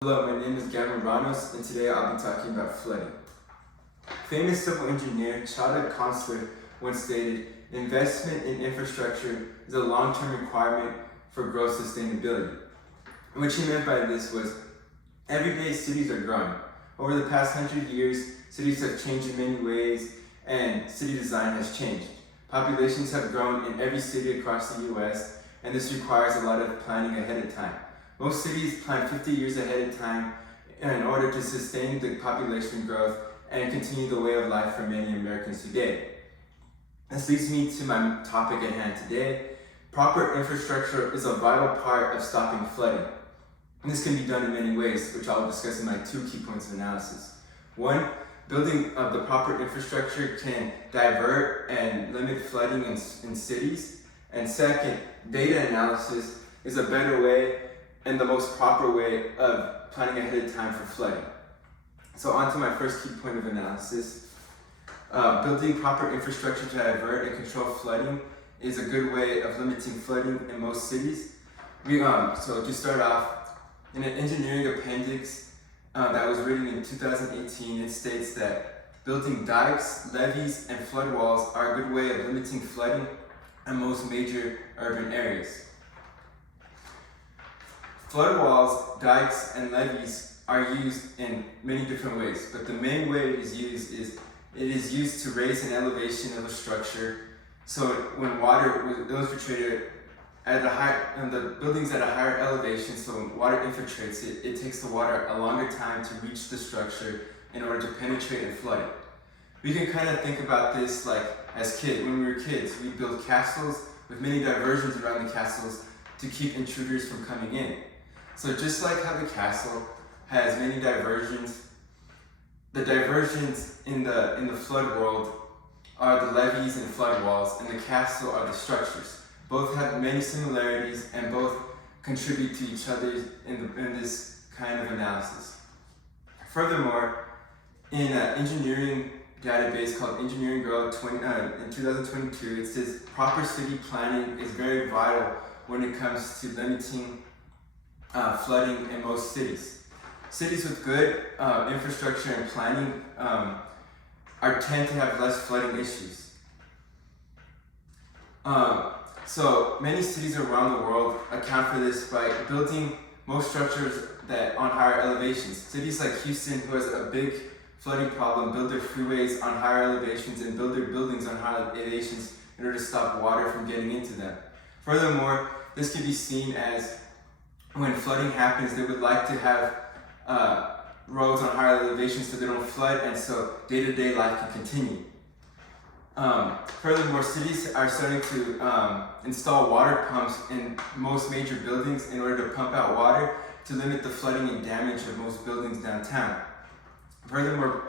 Hello, my name is Gavin Ranos, and today I'll be talking about flooding. Famous civil engineer Chada Constler once stated, investment in infrastructure is a long-term requirement for growth sustainability. And what she meant by this was, every day cities are growing. Over the past 100 years, cities have changed in many ways, and city design has changed. Populations have grown in every city across the US, and this requires a lot of planning ahead of time. Most cities plan 50 years ahead of time in order to sustain the population growth and continue the way of life for many Americans today. This leads me to my topic at hand today. Proper infrastructure is a vital part of stopping flooding. And this can be done in many ways, which I'll discuss in my 2 key points of analysis. 1, building of the proper infrastructure can divert and limit flooding in cities. And second, data analysis is a better way and the most proper way of planning ahead of time for flooding. So on to my first key point of analysis. Building proper infrastructure to divert and control flooding is a good way of limiting flooding in most cities. So to start off, in an engineering appendix that was written in 2018, it states that building dikes, levees, and flood walls are a good way of limiting flooding in most major urban areas. Flood walls, dikes, and levees are used in many different ways, but the main way it is used to raise an elevation of a structure. So when water was infiltrated at the buildings at a higher elevation, so when water infiltrates it takes the water a longer time to reach the structure in order to penetrate and flood it. We can kind of think about this like as kids. When we were kids, we built castles with many diversions around the castles to keep intruders from coming in. So just like how the castle has many diversions, the diversions in the flood world are the levees and flood walls, and the castle are the structures. Both have many similarities and both contribute to each other in this kind of analysis. Furthermore, in an engineering database called Engineering Girl in 2022, it says proper city planning is very vital when it comes to limiting flooding in most cities. Cities with good infrastructure and planning tend to have less flooding issues. So many cities around the world account for this by building most structures that on higher elevations. Cities like Houston, who has a big flooding problem, build their freeways on higher elevations and build their buildings on higher elevations in order to stop water from getting into them. Furthermore, this can be seen as when flooding happens, they would like to have roads on higher elevations so they don't flood, and so day-to-day life can continue. Furthermore, cities are starting to install water pumps in most major buildings in order to pump out water to limit the flooding and damage of most buildings downtown. Furthermore,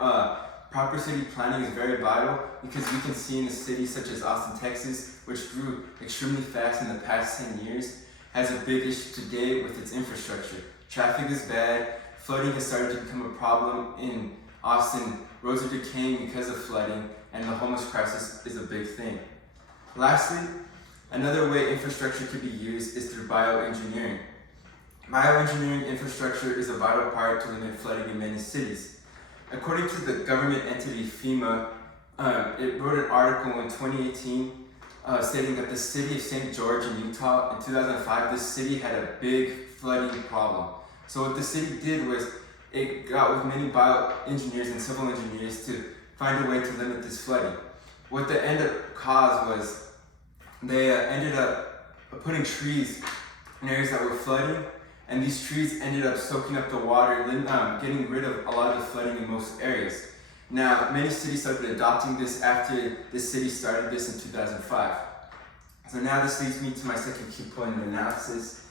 proper city planning is very vital because we can see in a city such as Austin, Texas, which grew extremely fast in the past 10 years, has a big issue today with its infrastructure. Traffic is bad, flooding has started to become a problem in Austin, roads are decaying because of flooding, and the homeless crisis is a big thing. Lastly, another way infrastructure could be used is through bioengineering. Bioengineering infrastructure is a vital part to limit flooding in many cities. According to the government entity FEMA, it wrote an article in 2018 stating that the city of St. George in Utah, in 2005, this city had a big flooding problem. So what the city did was it got with many bioengineers and civil engineers to find a way to limit this flooding. What the end up caused was they ended up putting trees in areas that were flooding, and these trees ended up soaking up the water, getting rid of a lot of the flooding in most areas. Now, many cities started adopting this after this city started this in 2005. So now this leads me to my second key point of analysis.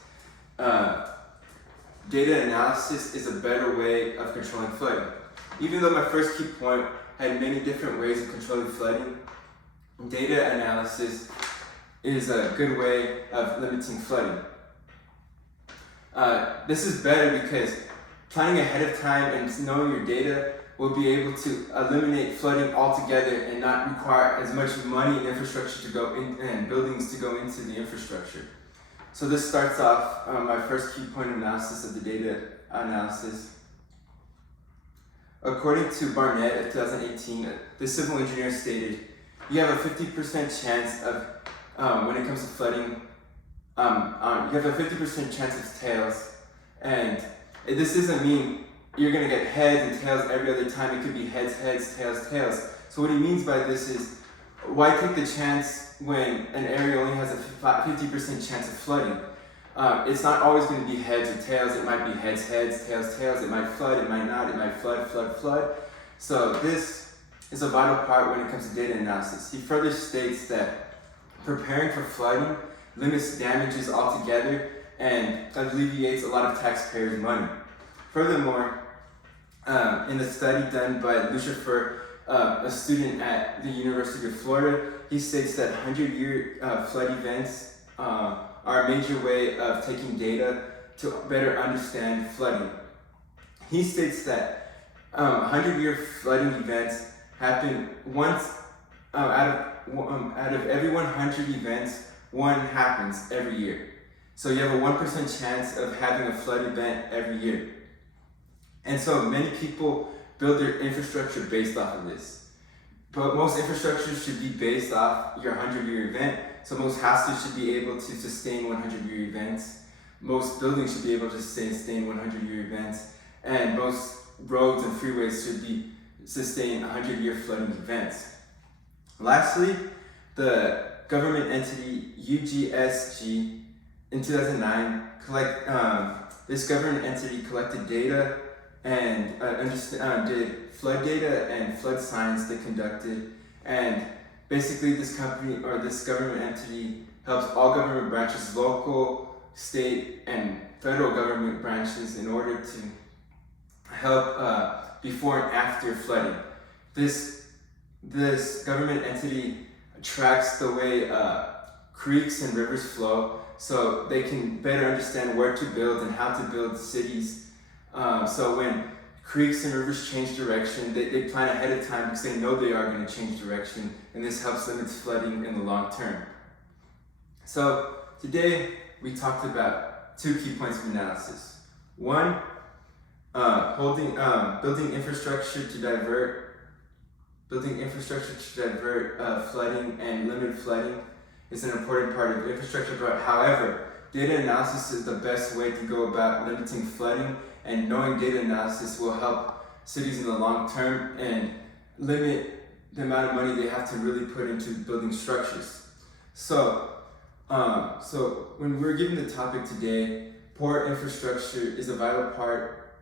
Data analysis is a better way of controlling flooding. Even though my first key point had many different ways of controlling flooding, data analysis is a good way of limiting flooding. This is better because planning ahead of time and knowing your data will be able to eliminate flooding altogether and not require as much money and infrastructure to go in and buildings to go into the infrastructure. So this starts off my first key point of analysis of the data analysis. According to Barnett of 2018, the civil engineer stated, you have a 50% chance of, when it comes to flooding, you have a 50% chance of tails. And this doesn't mean you're going to get heads and tails every other time. It could be heads, heads, tails, tails. So what he means by this is, why take the chance when an area only has a 50% chance of flooding? It's not always going to be heads or tails. It might be heads, heads, tails, tails. It might flood, it might not. It might flood, flood, flood. So this is a vital part when it comes to data analysis. He further states that preparing for flooding limits damages altogether and alleviates a lot of taxpayers' money. Furthermore, in a study done by Lucifer, a student at the University of Florida, he states that 100-year flood events are a major way of taking data to better understand flooding. He states that 100-year flooding events happen once out of every 100 events, one happens every year. So you have a 1% chance of having a flood event every year. And so many people build their infrastructure based off of this. But most infrastructure should be based off your 100-year event. So most houses should be able to sustain 100-year events. Most buildings should be able to sustain 100-year events. And most roads and freeways should be sustain 100-year flooding events. Lastly, the government entity UGSG in 2009 this government entity collected data and did flood data and flood science they conducted, and basically this company or this government entity helps all government branches, local, state, and federal government branches in order to help before and after flooding. This government entity tracks the way creeks and rivers flow, so they can better understand where to build and how to build cities. So when creeks and rivers change direction, they plan ahead of time because they know they are going to change direction, and this helps limit flooding in the long term. So today we talked about 2 key points of analysis. One, building infrastructure to divert flooding and limit flooding is an important part of infrastructure, but however, data analysis is the best way to go about limiting flooding, and knowing data analysis will help cities in the long term and limit the amount of money they have to really put into building structures. So when we're given the topic today, poor infrastructure is a vital part